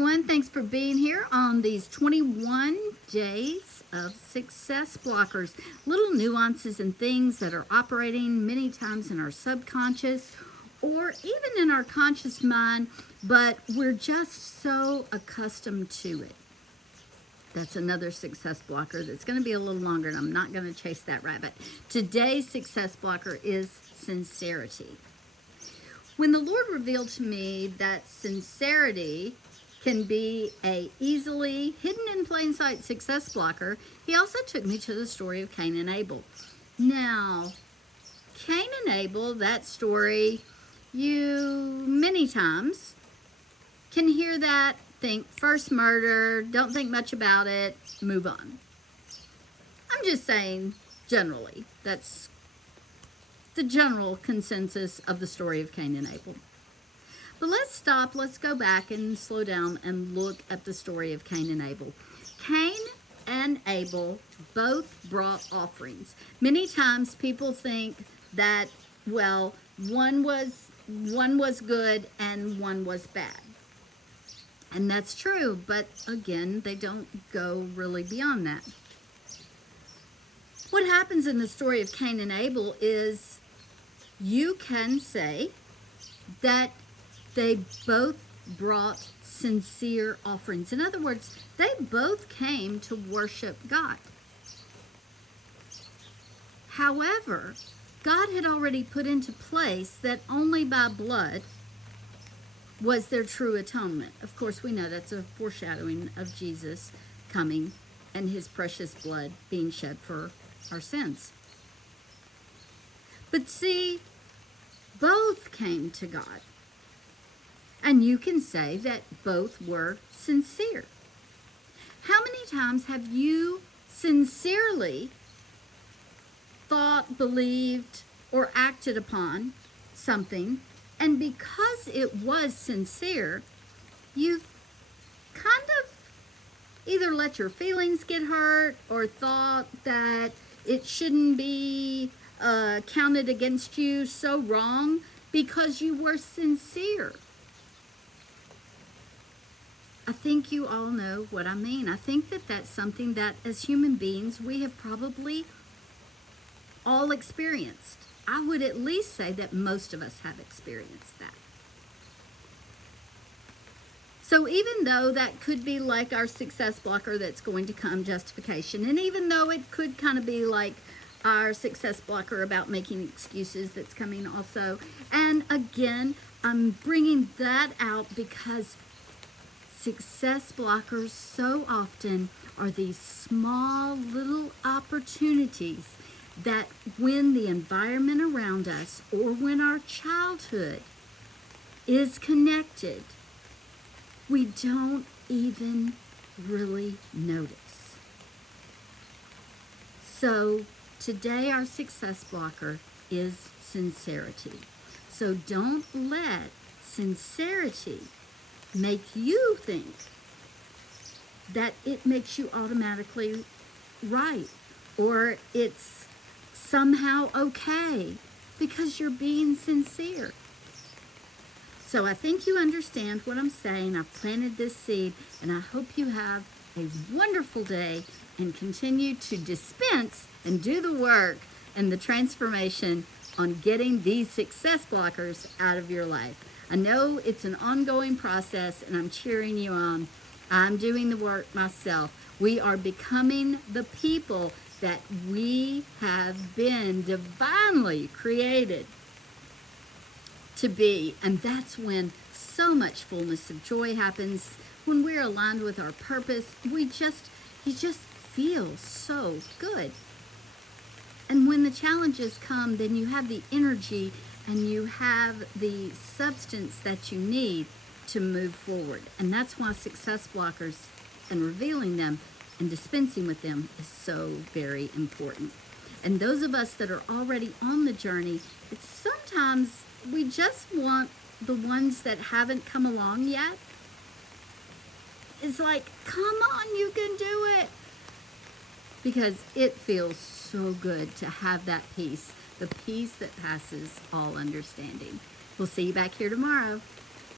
everyone. Thanks for being here on these 21 days of success blockers. Little nuances and things that are operating many times in our subconscious or even in our conscious mind, but we're just so accustomed to it. That's another success blocker that's going to be a little longer, and I'm not going to chase that rabbit. Today's success blocker is sincerity. When the Lord revealed to me that sincerity can be a easily hidden in plain sight success blocker, he also took me to the story of Cain and Abel. Now, Cain and Abel, that story, you many times can hear that, think first murder, don't think much about it, move on. I'm just saying generally, that's the general consensus of the story of Cain and Abel. But let's stop, let's go back and slow down and look at the story of Cain and Abel. Cain and Abel both brought offerings. Many times people think that, well, one was good and one was bad. And that's true, but again, they don't go really beyond that. What happens in the story of Cain and Abel is you can say that they both brought sincere offerings. In other words, they both came to worship God. However, God had already put into place that only by blood was their true atonement. Of course, we know that's a foreshadowing of Jesus coming and his precious blood being shed for our sins. But see, both came to God. And you can say that both were sincere. How many times have you sincerely thought, believed, or acted upon something, and because it was sincere, you've kind of either let your feelings get hurt or thought that it shouldn't be counted against you so wrong because you were sincere? I think you all know what I mean. I think that that's something that as human beings we have probably all experienced. I would at least say that most of us have experienced that. So even though that could be like our success blocker that's going to come, justification, and even though it could kind of be like our success blocker about making excuses that's coming also, and again, I'm bringing that out because success blockers so often are these small little opportunities that when the environment around us or when our childhood is connected, we don't even really notice. So today our success blocker is sincerity. So don't let sincerity make you think that it makes you automatically right or it's somehow okay because you're being sincere. So I think you understand what I'm saying. I've planted this seed and I hope you have a wonderful day and continue to dispense and do the work and the transformation on getting these success blockers out of your life. I know it's an ongoing process and I'm cheering you on. I'm doing the work myself. We are becoming the people that we have been divinely created to be. And that's when so much fullness of joy happens. When we're aligned with our purpose, you just feel so good. And when the challenges come, then you have the energy and you have the substance that you need to move forward. And that's why success blockers and revealing them and dispensing with them is so very important. And those of us that are already on the journey, it's sometimes we just want the ones that haven't come along yet. It's like, come on, you can do it. Because it feels so good to have that peace, the peace that passes all understanding. We'll see you back here tomorrow.